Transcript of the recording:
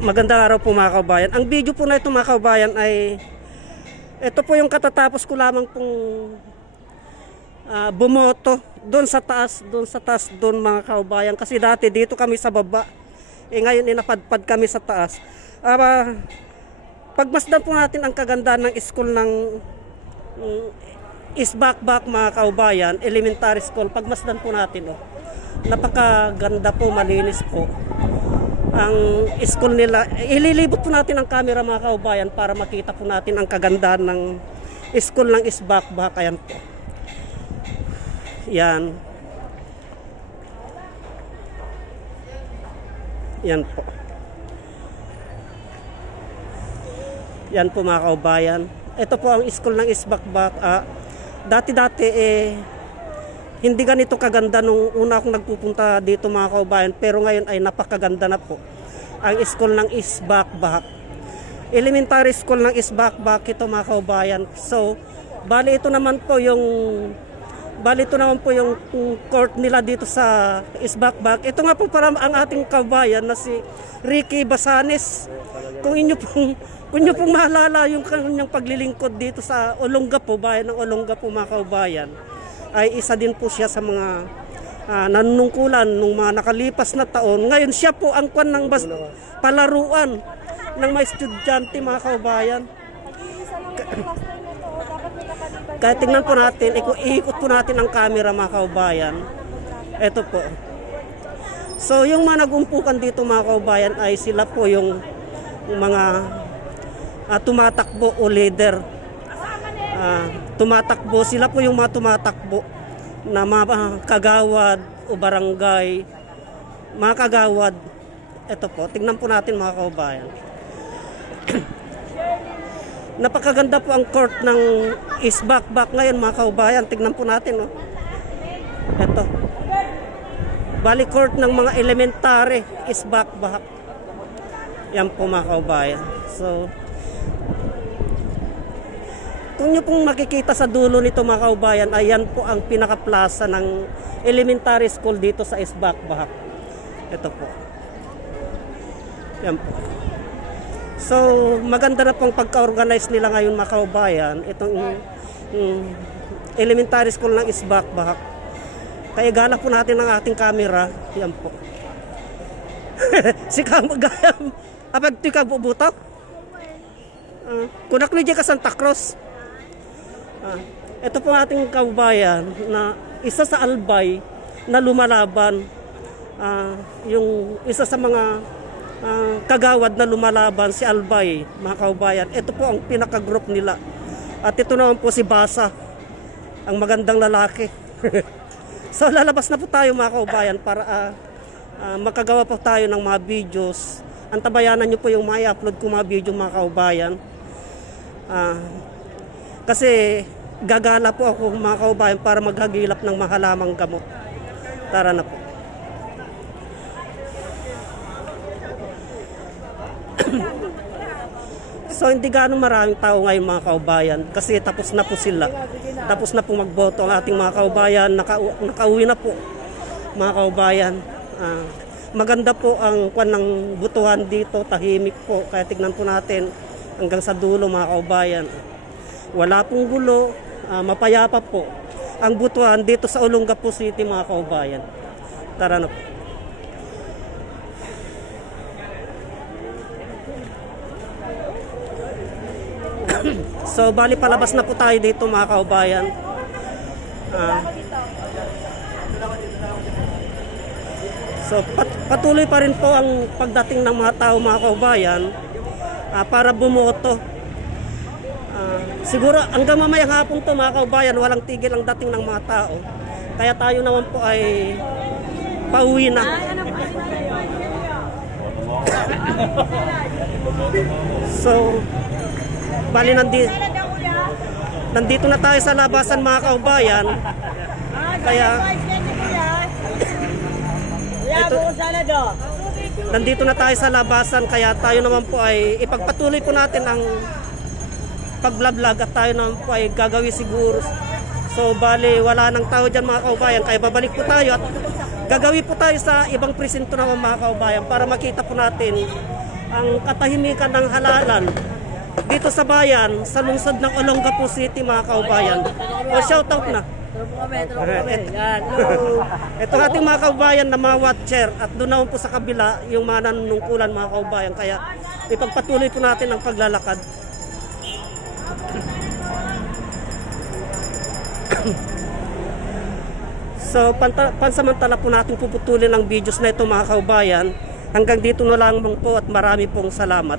Magandang araw po mga kaubayan. Ang video po na ito mga kaubayan ay ito po yung katatapos ko lamang pong bumoto doon sa taas doon mga kaubayan, kasi dati dito kami sa baba, ngayon inapadpad kami sa taas. Pagmasdan po natin ang kagandahan ng school ng Isbakbak mga kaubayan, elementary school. Pagmasdan po natin, napakaganda po, malinis po ang school nila. Ililibot po natin ang camera mga kaubayan para makita po natin ang kagandahan ng school ng Isbakbak. Ayan po. Yan. Yan po. Yan po mga kaubayan. Ito po ang school ng Isbakbak. Dati-dati hindi ganito kaganda nung una akong nagpupunta dito mga kaubayan, pero ngayon ay napakaganda na po ang school ng Isbakbak. Elementary school ng Isbakbak ito mga kaubayan. So, bali ito naman po yung court nila dito sa Isbakbak. Ito nga po para ang ating kaubayan na si Ricky Basanes. Kung inyo pong maalala yung kanyang paglilingkod dito sa Olongapo, bayan ng Olongapo mga kaubayan, ay isa din po siya sa mga nanunungkulan nung mga nakalipas na taon. Ngayon siya po ang kwan ng palaruan ng mga estudyante mga kaubayan. Kaya tingnan po natin, ikot po natin ang camera mga kaubayan. Ito po. So yung mga nagumpukan dito mga kaubayan ay sila po yung mga tumatakbo o leader. Tumatakbo, sila po yung mga tumatakbo na mga kagawad o barangay, mga kagawad. Ito po, tingnan po natin mga kaubayan. Napakaganda po ang court ng Isbakbak ngayon mga kaubayan. Tingnan po natin, ito, bali court ng mga elementary Isbakbak. Yan po mga kaubayan. So kung nyo pong makikita sa dulo nito mga kaubayan, ayan po ang pinaka-plaza ng elementary school dito sa Isbakbak. Ito po. Yan po. So, maganda na pong pagka-organize nila ngayon mga kaubayan, itong elementary school ng Isbakbak. Kaya gala po natin ang ating camera. Yan po. Si Kamagayam, apag ito ka bubutok? Kunak niyo ka Santa Cruz. Ito po ating kaubayan na isa sa albay na lumalaban, yung isa sa mga kagawad na lumalaban, si Albay mga kaubayan. Ito po ang pinaka-group nila. At ito naman po si Basa, ang magandang lalaki. So lalabas na po tayo mga kaubayan para makagawa po tayo ng mga videos. Antabayanan nyo po yung may upload ko mga video mga kaubayan. Kasi gagala po ako mga kaubayan para maghagilap ng mahalamang gamot. Tara na po. So hindi ganong maraming tao ngayon mga kaubayan kasi tapos na po sila. Tapos na po magboto ang ating mga kaubayan. Nakauwi na po mga kaubayan. Maganda po ang kwan ng butuhan dito, tahimik po. Kaya tignan po natin hanggang sa dulo mga kaubayan. Wala pong gulo, mapayapa po ang butuhan dito sa Olongapo City mga kaubayan. Tara na po. So bali palabas na po tayo dito mga kaubayan. So patuloy pa rin po ang pagdating ng mga tao mga kaubayan para bumoto. Siguro hanggang mamayang hapon to mga kaubayan, walang tigil ang dating ng mga tao. Kaya tayo naman po ay pauwi na. So bali nandito na tayo sa labasan mga kaubayan. Kaya nandito na tayo sa labasan, kaya tayo naman po ay ipagpatuloy po natin ang pag-vlog at tayo naman po ay gagawin siguro. So bali wala nang tao dyan mga kaubayan, kaya babalik po tayo at gagawin po tayo sa ibang presinto naman mga kaubayan para makita po natin ang katahimikan ng halalan dito sa bayan, sa lungsod ng Olongapo City, mga kaubayan. O, shoutout na. Ito ating mga kaubayan na mga watcher, at doon naman po sa kabila yung mga nanunungkulan, mga kaubayan. Kaya ipagpatuloy po natin ang paglalakad. So pansamantala po natin puputulin ang videos na ito, mga kaubayan. Hanggang dito na lang po, at marami pong salamat.